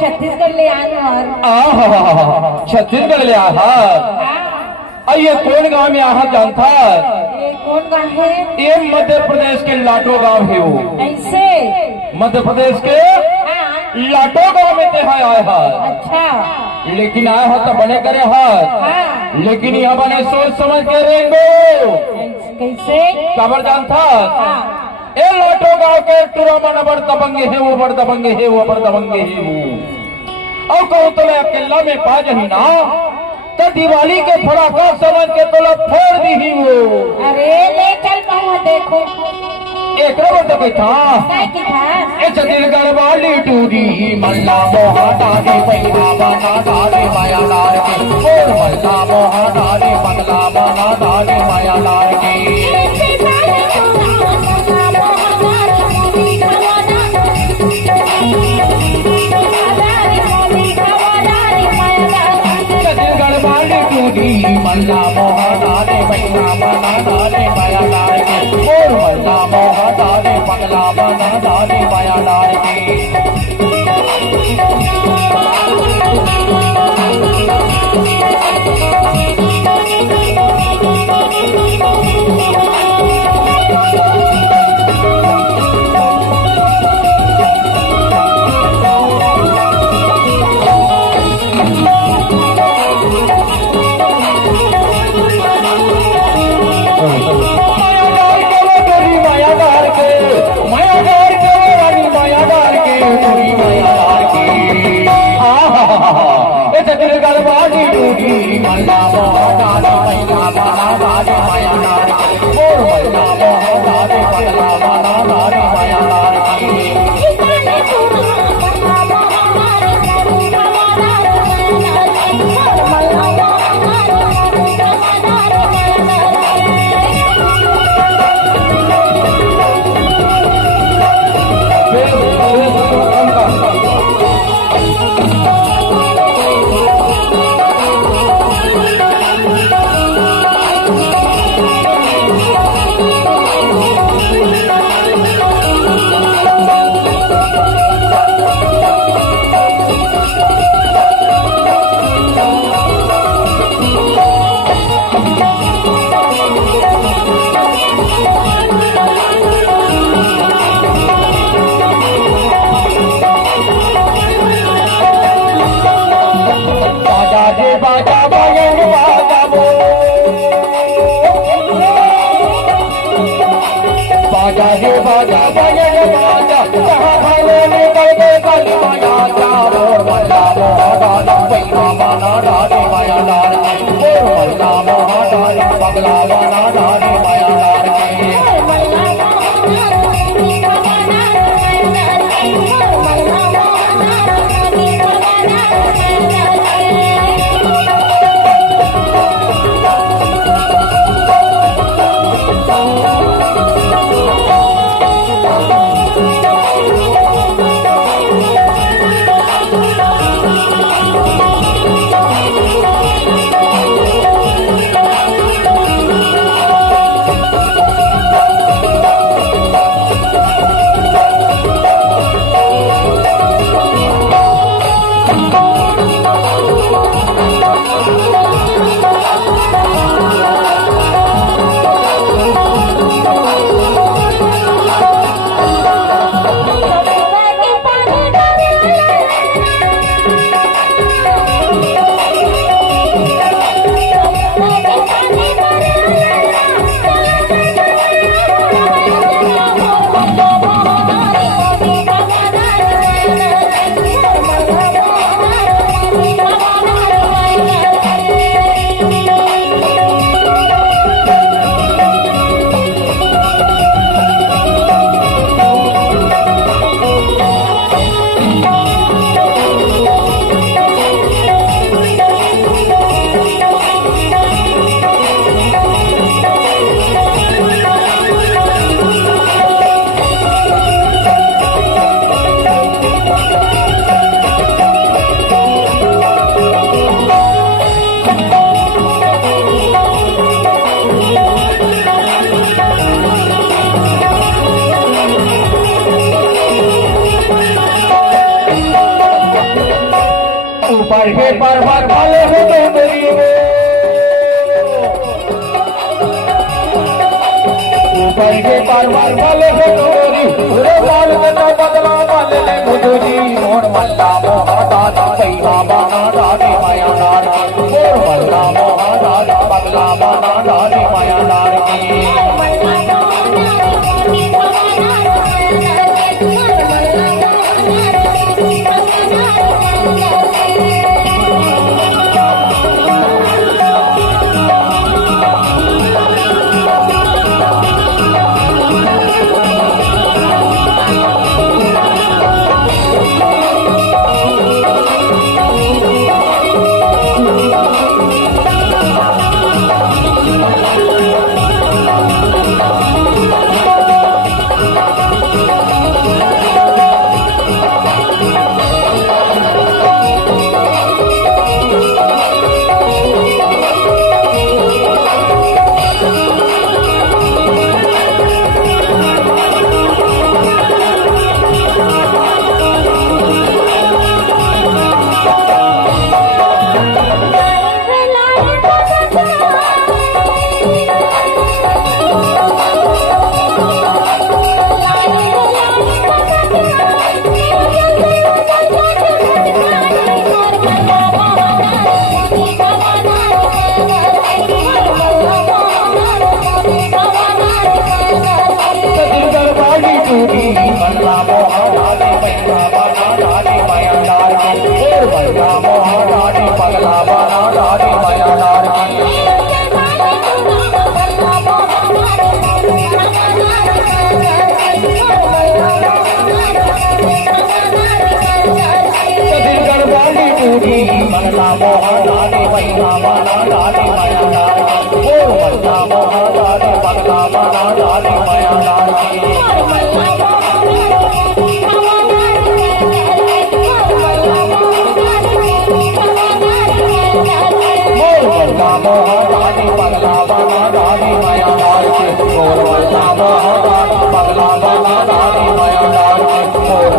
छत्तीसगढ़ ले आनवर। छत्तीसगढ़ ले आहा। ये कौन गांव में आहा जानता? ये कौन गांव है? ये मध्य प्रदेश के लाटो गांव है वो। ऐसे मध्य प्रदेश के लाटो गांव में ते आया है। अच्छा। लेकिन आया हो तो बने करे है। लेकिन यहाँ बने सोच समझ के रहेंगे। कैसे खबर जानता? ए लाटो गांव के टूरा बड़ दबंगे है वो, बड़ दबंगे है वो, बड़ दबंगे है वो। और कहूँ तो अकेला में पा जही ना तो दिवाली के फड़ाका समझ के तोला फोड़ दी ही वो। अरे ले चल पाऊँ देखो। एक तो कोई था ए छत्तीसगढ़ वाली टूरी मल्ला मोहा डाले पैना बना डाले माया लाल के, और मल्ला मोहा डाले बंगला बना डाले माया लाल के। मल्ला मोहा डाले पैना बना डाले माया लाल के, और मल्ला मोहा डाले बंगला बना डाले माया लाल के। छत्तीसगढ़ वाली टूरी मल्ला मोहा डाले पैना बना डाले माया लाल के, और मल्ला मोहा डाले बंगला बना डाले माया लाल के। बाजा बजन बाजा कहाँ भाले निकल के गली माया चारो, मल्ला मोहा डाले पैना बना डाले माया लाल के, और मल्ला मोहा डाले बंगला बना डाले माया लाल के। ऊपर के पर्वत वाले हो तो मेरी ऊपर के पर्वत वाले हो तो मेरी पूरे साल देता बदला वाले ले मुझे मोर मल्ला मोहा दादा सैया बाना दादी माया नार मोर मल्ला मोहा दादा बदला बाना दादी माया नार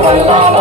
पगला